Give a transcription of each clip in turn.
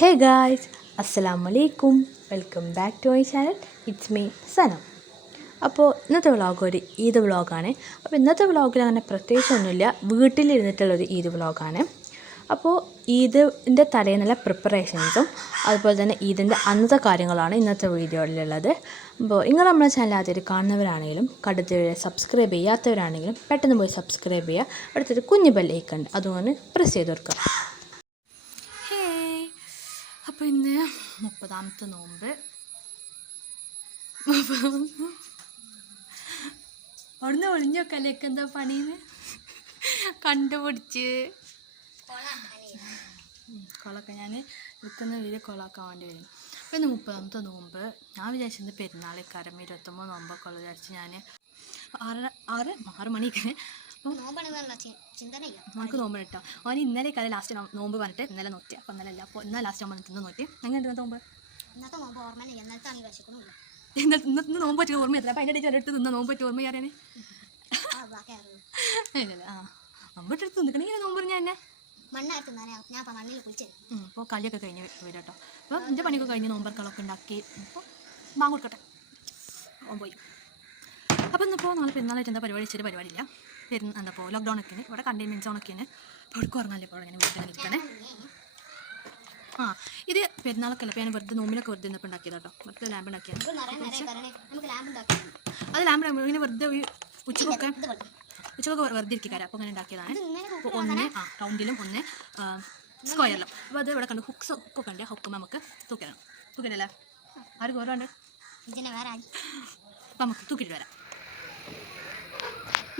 ഹേ guys, അസ്സലാമു അലൈക്കും. Welcome back to my channel. It's me Sanam. അപ്പോൾ ഇന്നത്തെ വ്ളോഗ് ഒരു ഈദ് വ്ളോഗാണ്. അപ്പോൾ ഇന്നത്തെ വ്ളോഗിൽ അങ്ങനെ പ്രത്യേകിച്ചൊന്നുമില്ല, വീട്ടിലിരുന്നിട്ടുള്ളൊരു ഈദ് വ്ളോഗാണ്. അപ്പോൾ ഈദിൻ്റെ തലേന്നുള്ള പ്രിപ്പറേഷൻസും അതുപോലെ തന്നെ ഈദിൻ്റെ അന്നത്തെ കാര്യങ്ങളാണ് ഇന്നത്തെ വീഡിയോയിലുള്ളത്. അപ്പോൾ നിങ്ങൾ നമ്മുടെ ചാനൽ ആദ്യമായിട്ട് കാണുന്നവരാണെങ്കിലും കടുത്ത സബ്സ്ക്രൈബ് ചെയ്യാത്തവരാണെങ്കിലും പെട്ടെന്ന് പോയി സബ്സ്ക്രൈബ് ചെയ്യുക. അടുത്തൊരു കുഞ്ഞു ബെല്ലൈക്കൺ അതുകൊണ്ട് പ്രസ് ചെയ്ത് കൊടുക്കുക. അപ്പോൾ ഇന്ന് 30ാമത്തെ നോമ്പ്. അവിടുന്ന് ഒളിഞ്ഞൊക്കലേക്ക് എന്താ പണിന്ന് കണ്ടുപിടിച്ച് കൊളൊക്കെ ഞാൻ വിൽക്കുന്ന വീട് കൊളാക്കാൻ വേണ്ടി വരും. അപ്പോൾ ഇന്ന് 30ാമത്തെ നോമ്പ്. ഞാൻ വിചാരിച്ചത് പെരുന്നാളേക്കാരം 29 നോമ്പൊക്കെ ഉള്ളത് വിചാരിച്ച് ഞാൻ 6 മണിക്ക് നമുക്ക് നോമ്പ് കേട്ടോ. അവന് ഇന്നലെ കഥ ലാസ്റ്റ് നോമ്പ് പറഞ്ഞിട്ട് ഇന്നലെ നോറ്റി. അപ്പോൾ ഇന്നലെ അല്ല, അപ്പോൾ ഇന്നലെ ലാസ്റ്റ് ആകുമ്പോൾ തിന്ന് നോറ്റി. അങ്ങനെ നോമ്പ് ഇന്നത്തെ നോമ്പ് പറ്റിയ ഓർമ്മയില്ല. അപ്പോൾ അതിൻ്റെ ഇടയിൽ എടുത്ത് തിന്ന നോമ്പ് പറ്റിയ ഓർമ്മ അറിയാൻ ഇല്ലല്ലേ. നോമ്പ് എടുത്ത് നിൽക്കണമെങ്കിൽ നോമ്പ് പറഞ്ഞാൽ എന്നെ അപ്പോൾ കളിയൊക്കെ കഴിഞ്ഞ് വരും കേട്ടോ. അപ്പോൾ എൻ്റെ പണിയൊക്കെ കഴിഞ്ഞ് നോമ്പർക്കളൊക്കെ ഉണ്ടാക്കി അപ്പോൾ ബാങ്ക് കൊടുക്കട്ടെ പോയി. അപ്പോൾ ഇന്നിപ്പോൾ നാളെ പെരുന്നാളായിട്ട് എന്താ പരിപാടി വെച്ചൊരു പരിപാടിയില്ല. എന്താ ലോക്ക്ഡൗൺ ഒക്കെയാണ്, ഇവിടെ കണ്ടെയ്ൻമെൻറ്റ് സോണൊക്കെയാണ്. അപ്പോൾ അവിടെ കുറഞ്ഞല്ലേ ഇപ്പോൾ ഇങ്ങനെ വീട്ടിൽ ഇരിക്കണേ. ഇത് പെരുന്നാളൊക്കെ അല്ല, അപ്പോൾ ഞാൻ വെറുതെ നോമ്പിനൊക്കെ വെറുതെ ഇന്നിപ്പോൾ ഉണ്ടാക്കിയത് കേട്ടോ. വെറുതെ ലാമ്പ് ഉണ്ടാക്കിയത്. അത് ലാമ്പ് ഇങ്ങനെ വെറുതെ ഉച്ചക്കൊക്കെ വെറുതെ ഇരിക്കാറ്. അപ്പോൾ അങ്ങനെ ഉണ്ടാക്കിയതാണ്. അപ്പോൾ ഒന്ന് റൗണ്ടിലും ഒന്ന് സ്ക്വയറിലും. അപ്പോൾ അത് ഇവിടെ കണ്ട് ഹുക്കൊക്കെ ഉണ്ട്. ഹുക്കും നമുക്ക് തൂക്കിയാണ്. തൂക്കിയിട്ടല്ലേ ആര് ഗോറുണ്ട്. അപ്പോൾ നമുക്ക് തൂക്കിയിട്ട് വരാം.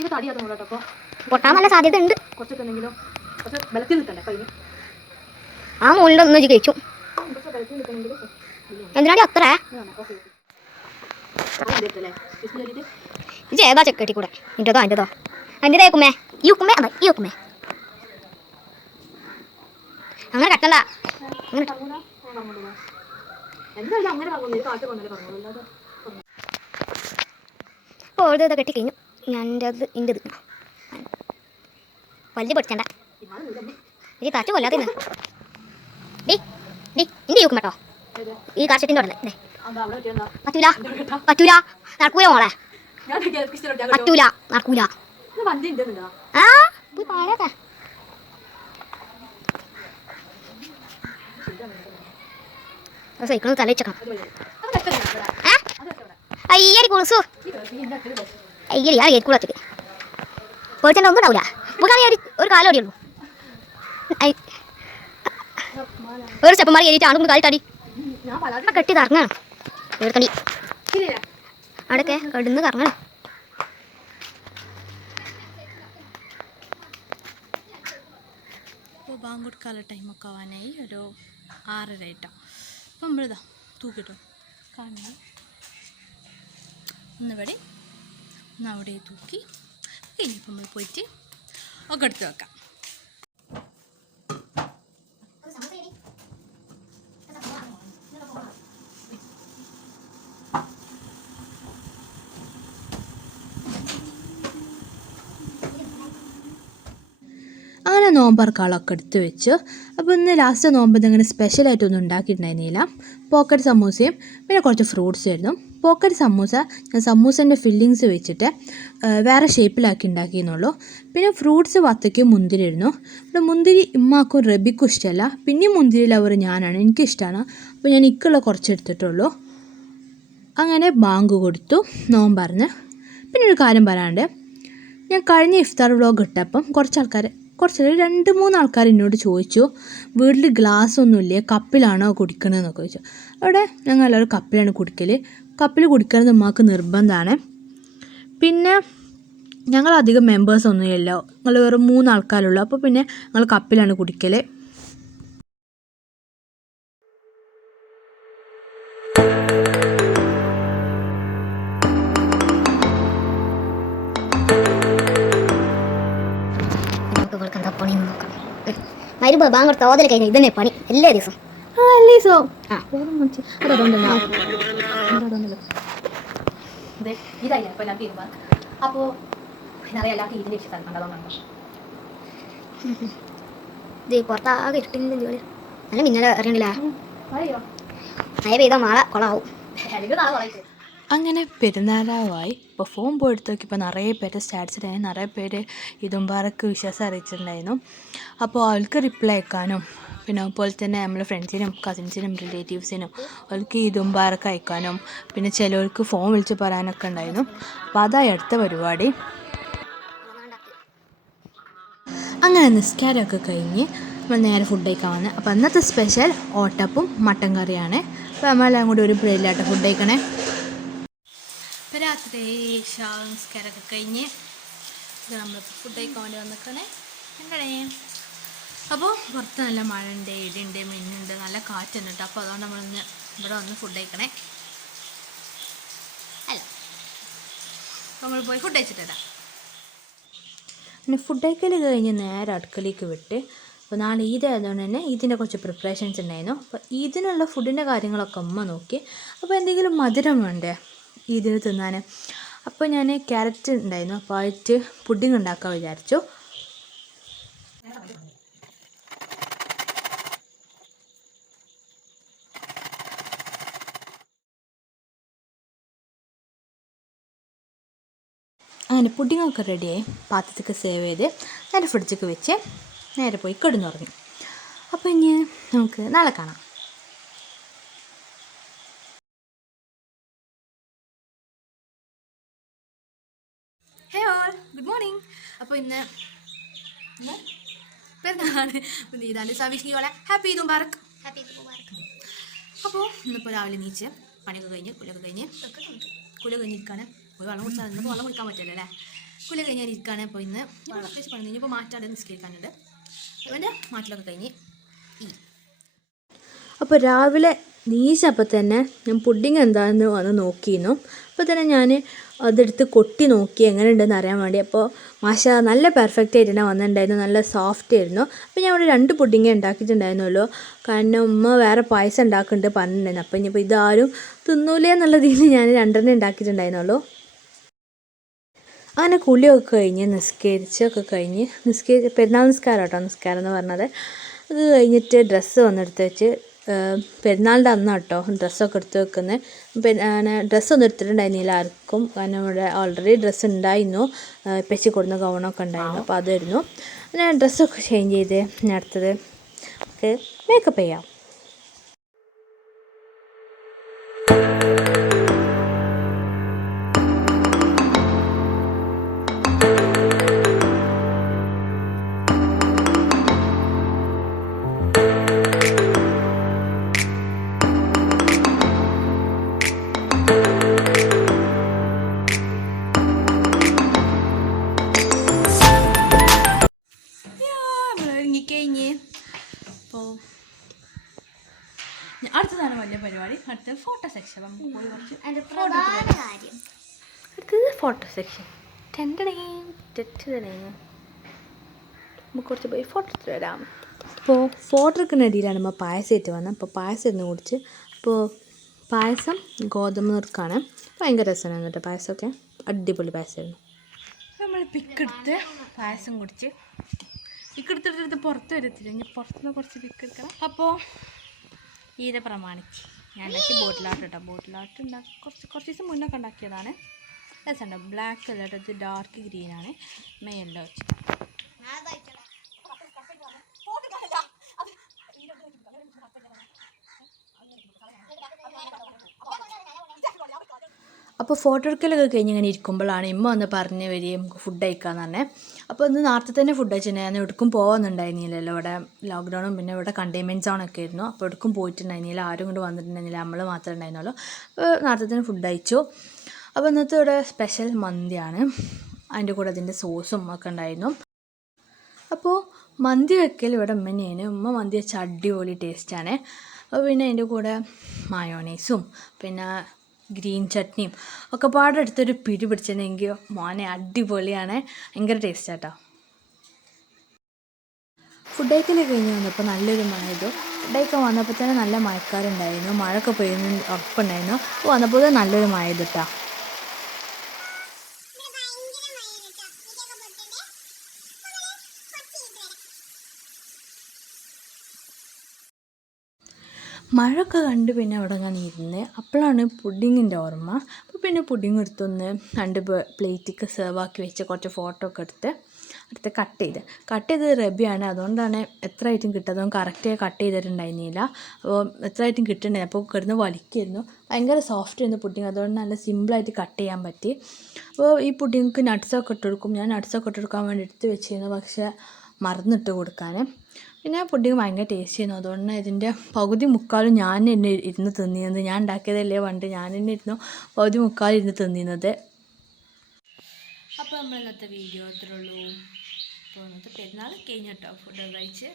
ഇത് തടി അതുകൊണ്ട് കേട്ടോ. അപ്പോൾ പൊട്ടാൻ നല്ല സാധ്യത ഉണ്ട്. കുറച്ചൊക്കെ എന്തെങ്കിലും കുറച്ച് ബലത്തിൽ നിൽക്കണ്ടേ കയ്യിൽ. ആ മുകളിൽ ഒന്ന് കഴിച്ചു. എന്തിനാടി അത്ര ഇത് ഏതാ ചെക്കട്ടി കൂടെ ഇൻ്റെതോ അതിൻ്റെതോ അതിൻ്റെതാ ഉക്കുമേ ഈ ഉക്കുമേ അതെ ഈ ഉക്കുമേ അങ്ങനെ കട്ടണ്ട. ഇപ്പോൾ ഓരോ കെട്ടി കഴിഞ്ഞു. ഞാൻ്റെത് ഇൻ്റെത് വലിയ പഠിച്ചണ്ട ഈ കാറ്റ് കൊല്ലാതെ ഡി ഡി ഇൻ്റെ യൂക്കും കേട്ടോ. ഈ കാർഷെറ്റിൻ്റെ ഉടനെ പറ്റൂല പറ്റൂല നടക്കൂല മോളെ പറ്റൂല നടക്കൂല. ആ പോയി പാടട്ടെ. സൈക്കിൾ തലയിച്ചക്കണം. അയ്യടി കുളിസു അയ്യടി ആ ഏരിക്കൂടെ ഒറ്റയ്ക്ക് പോയിച്ചെൻ്റെ ഒന്നും ഉണ്ടാവില്ല. പോയിക്കാണെങ്കിൽ ഒരു കാലം ഓടിയുള്ളൂ. ഒരു സ്റ്റെപ്പ് മാറി കയറിയിട്ട് ആണ്ടും കാലി തടി കെട്ടി കറങ്ങണം. കേൾക്കണ്ടി അവിടെയൊക്കെ കെടുന്ന് കറങ്ങണം. ഇപ്പോൾ ബാങ്ക് കൊടുക്കാനുള്ള ടൈമൊക്കെ ആവാനായി ഒരു 6:30 ആയിട്ടാണ്. അപ്പോൾ നമ്മളിതാ തൂക്കിട്ടോ കാണുന്നത് ഒന്നിവിടെ ഒന്ന് അവിടെ തൂക്കി കഴിഞ്ഞപ്പോൾ നമ്മൾ പോയിട്ട് ഒക്കെ എടുത്ത് വെക്കാം. അങ്ങനെ നോമ്പറക്കാളൊക്കെ എടുത്ത് വെച്ച്. അപ്പോൾ ഇന്ന് ലാസ്റ്റ് നോമ്പ് ഇങ്ങനെ സ്പെഷ്യലായിട്ടൊന്നും ഉണ്ടാക്കിയിട്ടുണ്ടായിരുന്നില്ല. പോക്കറ്റ് സമൂസയും പിന്നെ കുറച്ച് ഫ്രൂട്ട്സ് ആയിരുന്നു. പോക്കറ്റ് സമൂസ ഞാൻ സമൂസേൻ്റെ ഫില്ലിങ്സ് വെച്ചിട്ട് വേറെ ഷേപ്പിലാക്കി ഉണ്ടാക്കിയെന്നുള്ളൂ. പിന്നെ ഫ്രൂട്ട്സ് വത്തയ്ക്കും മുന്തിരി ആയിരുന്നു. ഇവിടെ മുന്തിരി ഇമ്മാക്കും റബിക്കും ഇഷ്ടമല്ല. പിന്നെയും മുന്തിരി ലവർ ഞാനാണ്, എനിക്കിഷ്ടമാണ്. അപ്പോൾ ഞാൻ ഇക്കുള്ള കുറച്ച് എടുത്തിട്ടുള്ളൂ. അങ്ങനെ ബാങ്ക് കൊടുത്തു നോമ്പറന്ന്. പിന്നെ ഒരു കാര്യം പറയാണ്ട്, ഞാൻ കഴിഞ്ഞ ഇഫ്താർ വ്ളോഗ് ഇട്ടപ്പം കുറച്ച് 2-3 ആൾക്കാർ എന്നോട് ചോദിച്ചു വീട്ടിൽ ഗ്ലാസ് ഒന്നുമില്ലേ, കപ്പിലാണോ കുടിക്കണമെന്നൊക്കെ ചോദിച്ചു. അവിടെ ഞങ്ങൾ എല്ലാവരും കപ്പിലാണ് കുടിക്കൽ. കപ്പിൽ കുടിക്കണമെന്ന് ഉമ്മാക്ക് നിർബന്ധമാണ്. പിന്നെ ഞങ്ങളധികം മെമ്പേഴ്സൊന്നുമില്ലല്ലോ, ഞങ്ങൾ വെറും 3 ആൾക്കാരുള്ളൂ. അപ്പോൾ പിന്നെ ഞങ്ങൾ കപ്പിലാണ് കുടിക്കൽ. മരുമ്പ് ബാങ്ക് തോതൽ കഴിഞ്ഞാൽ ഇതന്നെ പണി എല്ലാ ദിവസവും. എല്ലാ ദിവസവും ഇതായി അപ്പോൾ എല്ലാം തീരുമാനം. അപ്പോൾ എന്നറിയാം എല്ലാവർക്കും ഇതിൻ്റെ ഇഷ്ടം കണ്ടതുകൊണ്ടാണ്. ഇത് പുറത്താകെ ഇട്ടില്ല ജോലി നല്ല മിന്നൽ അറിയണില്ല. മഴ പെയ്താൽ നാളെ കൊളാവും. അങ്ങനെ പെരുന്നാളാവായി. ഇപ്പോൾ ഫോൺ പോയി എടുത്ത് നോക്കിയപ്പോൾ നിറയെ പേര് സ്റ്റാറ്റസിലായി, നിറയെ പേര് ഇതുമ്പാറക്ക് വിശ്വാസം അറിയിച്ചിട്ടുണ്ടായിരുന്നു. അപ്പോൾ അവർക്ക് റിപ്ലൈ അയക്കാനും പിന്നെ അതുപോലെ തന്നെ നമ്മളെ ഫ്രണ്ട്സിനും കസിൻസിനും റിലേറ്റീവ്സിനും അവർക്ക് ഇതുമ്പാറക്ക് അയക്കാനും പിന്നെ ചിലവർക്ക് ഫോൺ വിളിച്ച് പറയാനൊക്കെ ഉണ്ടായിരുന്നു. അപ്പോൾ അതായി അടുത്ത പരിപാടി. അങ്ങനെ നിസ്കാരമൊക്കെ കഴിഞ്ഞ് നമ്മൾ നേരെ ഫുഡ് കഴിക്കാൻ വന്ന്. അപ്പോൾ അന്നത്തെ സ്പെഷ്യൽ ഓട്ടപ്പും മട്ടൻ കറിയാണ്. അപ്പോൾ നമ്മളെല്ലാം കൂടി ഒരു പ്ലേറ്റിലായിട്ട് ഫുഡ് കഴിക്കണേ. ഇപ്പോൾ രാത്രി നിസ്കാരമൊക്കെ കഴിഞ്ഞ് നമ്മൾ ഫുഡ് കഴിക്കാൻ വേണ്ടി വന്നിക്കണേ. എന്തേ അപ്പോൾ പുറത്ത് നല്ല മഴ ഉണ്ട്, ഇടിയുണ്ട്, മിന്നുണ്ട്, നല്ല കാറ്റുണ്ട് കേട്ടോ. അപ്പോൾ അതുകൊണ്ട് നമ്മളിന്ന് ഇവിടെ വന്ന് ഫുഡ് കഴിക്കണേ. അല്ല അപ്പോൾ നമ്മൾ പോയി ഫുഡ് കഴിച്ചിട്ട് വരാം. പിന്നെ ഫുഡ് കഴിക്കൽ കഴിഞ്ഞ് നേരെ അടുക്കളയ്ക്ക് വിട്ട്. അപ്പോൾ നാളെ ഈദ് ആയതുകൊണ്ട് തന്നെ ഇതിൻ്റെ കുറച്ച് പ്രിപ്പറേഷൻസ് ഉണ്ടായിരുന്നു. അപ്പോൾ ഇതിനുള്ള ഫുഡിൻ്റെ കാര്യങ്ങളൊക്കെ അമ്മ നോക്കി. അപ്പോൾ എന്തെങ്കിലും മധുരം വേണ്ടേ ഇതിന് തിന്നാൻ. അപ്പോൾ ഞാൻ ക്യാരറ്റ് ഉണ്ടായിരുന്നു, അപ്പോൾ ആയിട്ട് പുഡിങ് ഉണ്ടാക്കാൻ വിചാരിച്ചു. അങ്ങനെ പുഡിങ്ങൊക്കെ റെഡിയായി പാത്രത്തൊക്കെ സേവ് ചെയ്ത് നേരെ ഫ്രിഡ്ജൊക്കെ വെച്ച് നേരെ പോയി കിടന്നുറങ്ങി. അപ്പോൾ ഇനി നമുക്ക് നാളെ കാണാം. ഹേ ഓൾ, ഗുഡ് മോർണിംഗ്. അപ്പോൾ ഇന്ന് പെരുന്നാളാണ്. ഈദാൻ്റെ സവിഷ്കിയോളെ ഹാപ്പി ഈദ് മുബാറക്. അപ്പോൾ ഇന്നിപ്പോൾ രാവിലെ നീച്ച് പണിയൊക്കെ കഴിഞ്ഞ് കുലൊക്കെ കഴിഞ്ഞിരിക്കുകയാണ്. ഒരു വെള്ളം കുടിച്ചാൽ ഇന്നിപ്പോൾ വെള്ളം കുടിക്കാൻ പറ്റില്ല അല്ലേ. കുല കഴിഞ്ഞാൽ ഇരിക്കുകയാണ്. അപ്പോൾ ഇന്ന് പ്രത്യേകിച്ച് പണി കഴിഞ്ഞപ്പോൾ മാറ്റാണ്ട് നിസ്കരിക്കാനുണ്ട്. അവൻ്റെ മാറ്റിലൊക്കെ കഴിഞ്ഞ് അപ്പോൾ രാവിലെ നീച്ചപ്പോൾ തന്നെ ഞാൻ പുഡിങ് എന്താണെന്ന് വന്ന് നോക്കിയിരുന്നു. അപ്പോൾ തന്നെ ഞാൻ അതെടുത്ത് കൊട്ടി നോക്കി എങ്ങനെ ഉണ്ടെന്ന് അറിയാൻ വേണ്ടി. അപ്പോൾ മാഷാ നല്ല പെർഫെക്റ്റ് ആയിട്ട് തന്നെ വന്നിട്ടുണ്ടായിരുന്നു, നല്ല സോഫ്റ്റ് ആയിരുന്നു. അപ്പോൾ ഞാൻ ഇവിടെ 2 പുഡിങ്ങേ ഉണ്ടാക്കിയിട്ടുണ്ടായിരുന്നുള്ളൂ. കാരണം ഉമ്മ വേറെ പായസം ഉണ്ടാക്കുന്നുണ്ട് പറഞ്ഞിട്ടുണ്ടായിരുന്നു. അപ്പോൾ ഇനിയിപ്പോൾ ഇതാരും തിന്നൂലേ എന്നുള്ള രീതിയിൽ ഞാൻ 2 ഉണ്ടാക്കിയിട്ടുണ്ടായിരുന്നുള്ളൂ. അങ്ങനെ കുളിയൊക്കെ കഴിഞ്ഞ് നിസ്കരിച്ചൊക്കെ കഴിഞ്ഞ് പെരുന്നാൾ നിസ്കാരം കേട്ടോ, നിസ്കാരം എന്ന് പറഞ്ഞത്. അത് കഴിഞ്ഞിട്ട് ഡ്രസ്സ് വന്നെടുത്ത് വെച്ച് പെരുന്നാളിൻ്റെ അന്ന് കേട്ടോ ഡ്രസ്സൊക്കെ എടുത്ത് വെക്കുന്നത്. പിന്നെ ഡ്രസ്സൊന്നും എടുത്തിട്ടുണ്ടായിരുന്നില്ല ആർക്കും, കാരണം ഇവിടെ ഓൾറെഡി ഡ്രസ്സ് ഉണ്ടായിരുന്നു, പെച്ചി കൊടുന്ന ഗൗണൊക്കെ ഉണ്ടായിരുന്നു. അപ്പോൾ അതായിരുന്നു. ഞാൻ ഡ്രസ്സൊക്കെ ചേഞ്ച് ചെയ്ത് ഞാൻ അടുത്തത് മേക്കപ്പ് ചെയ്യാം. കഴിഞ്ഞ് അപ്പോൾ അടുത്തതാണ് വലിയ പരിപാടി. അടുത്ത ഫോട്ടോ സെക്ഷൻ. നമുക്ക് പോയി കുറച്ച് അടുത്തത് ഫോട്ടോ സെക്ഷൻ. നമുക്ക് കുറച്ച് പോയി ഫോട്ടോ എടുത്ത് വരാം. അപ്പോൾ ഫോട്ടോ എടുക്കുന്നതിനിടയിലാണ് നമ്മൾ പായസം ഇട്ട് വന്നത്. അപ്പോൾ പായസം ഇരുന്ന് കുടിച്ച്. അപ്പോൾ പായസം ഗോതമ്പ് നുറുക്കാണ്. ഭയങ്കര രസമാണ് കേട്ടോ പായസമൊക്കെ, അടിപൊളി പായസമായിരുന്നു. നമ്മൾ പിക്കെടുത്ത് പായസം കുടിച്ച് പിക്കെടുത്തിട്ട് പുറത്ത് വരത്തില്ല, ഇനി പുറത്തുനിന്ന് കുറച്ച് പിക്കെടുക്കണം. അപ്പോൾ ഈദ് പ്രമാണിച്ച് ഞാൻ ഉണ്ടാക്കി ബോട്ടിലാട്ട് കേട്ടോ. ബോട്ടിലാട്ട് കുറച്ച് ദിവസം മുന്നൊക്കെ ഉണ്ടാക്കിയതാണ്. രസമുണ്ടോ, ബ്ലാക്ക് കളർ, ഇത് ഡാർക്ക് ഗ്രീനാണ്, യെല്ലോ വെച്ച്. അപ്പോൾ ഫോട്ടോ എടുക്കലൊക്കെ കഴിഞ്ഞ് ഇങ്ങനെ ഇരിക്കുമ്പോഴാണ് ഇമ്മ വന്ന് പറഞ്ഞ് വരികയും നമുക്ക് ഫുഡ് കഴിക്കാമെന്ന് പറഞ്ഞത്. അപ്പോൾ ഇന്ന് നേരത്തെ തന്നെ ഫുഡ് കഴിച്ചിട്ടുണ്ടായിരുന്നു. എവിടേക്കും പോകുന്നുണ്ടായിരുന്നില്ലല്ലോ, ഇവിടെ ലോക്ക്ഡൗണും പിന്നെ ഇവിടെ കണ്ടെയ്ൻമെൻറ്റ് സോണൊക്കെ ആയിരുന്നു. അപ്പോൾ എവിടേക്കും പോയിട്ടുണ്ടായിരുന്നില്ല, ആരും കൊണ്ട് വന്നിട്ടുണ്ടായിരുന്നില്ല, നമ്മൾ മാത്രമേ ഉണ്ടായിരുന്നുള്ളൂ. അപ്പോൾ നേരത്തെ തന്നെ ഫുഡ് കഴിച്ചു. അപ്പോൾ ഇന്നത്തെ ഇവിടെ സ്പെഷ്യൽ മന്തിയാണ്, അതിൻ്റെ കൂടെ അതിൻ്റെ സോസും ഒക്കെ ഉണ്ടായിരുന്നു. അപ്പോൾ മന്തി വെക്കൽ ഇവിടെ ഉമ്മനെയാണ്. ഉമ്മ മന്തി വെച്ച അടിപൊളി ടേസ്റ്റാണ്. അപ്പോൾ പിന്നെ അതിൻ്റെ കൂടെ മയോണൈസും പിന്നെ ഗ്രീൻ ചട്നിയും ഒക്കെ പാടെടുത്തൊരു പിടി പിടിച്ചിട്ടുണ്ടെങ്കിൽ മോനെ അടിപൊളിയാണ്, ഭയങ്കര ടേസ്റ്റാട്ടോ. ഫുഡ് കഴിക്കലൊക്കെ കഴിഞ്ഞ് വന്നപ്പോൾ നല്ലൊരു മഴ ചെയ്തു. ഫുഡ് കഴിക്കാൻ വന്നപ്പോൾ തന്നെ നല്ല മഴക്കാറുണ്ടായിരുന്നു, മഴയൊക്കെ പെയ്യുന്ന ഉറപ്പുണ്ടായിരുന്നു. അപ്പോൾ വന്നപ്പോൾ നല്ലൊരു മഴ ചെയ്തിട്ടാ. മഴയൊക്കെ കണ്ട് പിന്നെ അവിടെ അങ്ങനെ ഇരുന്ന് അപ്പോഴാണ് പുഡിങ്ങിൻ്റെ ഓർമ്മ. അപ്പോൾ പിന്നെ പുഡിങ് എടുത്തൊന്ന് 2 പ്ലേറ്റിക്ക് സെർവ് ആക്കി വെച്ച് കുറച്ച് ഫോട്ടോ ഒക്കെ അടുത്ത് കട്ട് ചെയ്ത് റബിയാണ്. അതുകൊണ്ടാണ് എത്ര ഐറ്റം കിട്ടുക അതുകൊണ്ട് കറക്റ്റായി കട്ട് ചെയ്തിട്ടുണ്ടായിരുന്നില്ല. അപ്പോൾ എത്ര ഐറ്റം കിട്ടുന്നുണ്ടായി അപ്പോൾ കിടന്ന് വലിക്കായിരുന്നു. ഭയങ്കര സോഫ്റ്റ് ആയിരുന്നു പുഡിങ്, അതുകൊണ്ട് നല്ല സിമ്പിളായിട്ട് കട്ട് ചെയ്യാൻ പറ്റി. അപ്പോൾ ഈ പുഡിങ്ങൾക്ക് നട്ട്സൊക്കെ ഇട്ട് കൊടുക്കും. ഞാൻ നട്ട്സൊക്കെ ഇട്ട് കൊടുക്കാൻ വേണ്ടി എടുത്ത് വെച്ചിരുന്നു, പക്ഷേ മറന്നിട്ട് കൊടുക്കാൻ. പിന്നെ പുഡിങ് ഭയങ്കര ടേസ്റ്റ് ചെയ്യുന്നു. അതുകൊണ്ട് ഇതിൻ്റെ പകുതി മുക്കാലും ഞാൻ തന്നെ ഇരുന്ന് തിന്നിയത്. ഞാൻ ഉണ്ടാക്കിയതല്ലേ പണ്ട്, ഞാൻ തന്നെ ഇരുന്നു പകുതി മുക്കാലും ഇരുന്ന് തിന്നിരുന്നത്. അപ്പോൾ നമ്മൾ ഇന്നത്തെ വീഡിയോ അത്രേ ഉള്ളൂ. അപ്പോൾ ഇന്നത്തെ പെരുന്നാൾ കഴിഞ്ഞു കേട്ടോ. ഫുഡ് കഴിച്ച്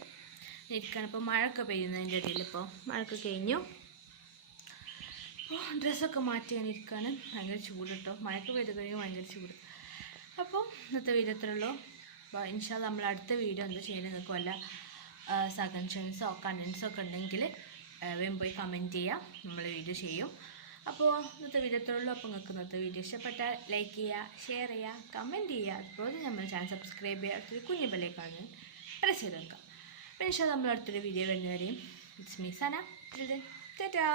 ഇരിക്കുകയാണ്. ഇപ്പോൾ മഴയൊക്കെ പെയ്യുന്നതിൻ്റെ ഇടയിൽ ഇപ്പോൾ മഴയൊക്കെ കഴിഞ്ഞു. അപ്പോൾ ഡ്രസ്സൊക്കെ മാറ്റി ഞാൻ ഇരിക്കുകയാണ്. ഭയങ്കര ചൂട് കേട്ടോ, മഴയൊക്കെ പെയ്ത് കഴിയുമ്പോൾ ഭയങ്കര ചൂട്. അപ്പോൾ ഇന്നത്തെ വീഡിയോ അത്രേ ഉള്ളൂ. അപ്പോൾ ഇൻഷാ അല്ലാഹ് നമ്മൾ അടുത്ത വീഡിയോ എന്താ ചെയ്യുന്നത്, നിങ്ങൾക്ക് വല്ല സജഷൻസോ കണ്ടൻസോ ഒക്കെ ഉണ്ടെങ്കിൽ വേഗം പോയി കമൻറ്റ് ചെയ്യാം, നമ്മൾ വീഡിയോ ചെയ്യും. അപ്പോൾ ഇന്നത്തെ വീഡിയോ അത്രേ ഉള്ളൂ. അപ്പോൾ നിങ്ങൾക്ക് ഇന്നത്തെ വീഡിയോ ഇഷ്ടപ്പെട്ടാൽ ലൈക്ക് ചെയ്യുക, ഷെയർ ചെയ്യുക, കമൻറ്റ് ചെയ്യുക. അതുപോലെ നമ്മുടെ ചാനൽ സബ്സ്ക്രൈബ് ചെയ്യുക, അടുത്തൊരു കുഞ്ഞു ബെല്ലൈക്കൺ പ്രസ് ചെയ്ത് വെക്കാം. അപ്പോൾ ഇൻഷാ അല്ലാഹ് നമ്മൾ അടുത്തൊരു വീഡിയോ വരുന്നവരെയും ഇറ്റ്സ് മീ സന. ടാറ്റാ.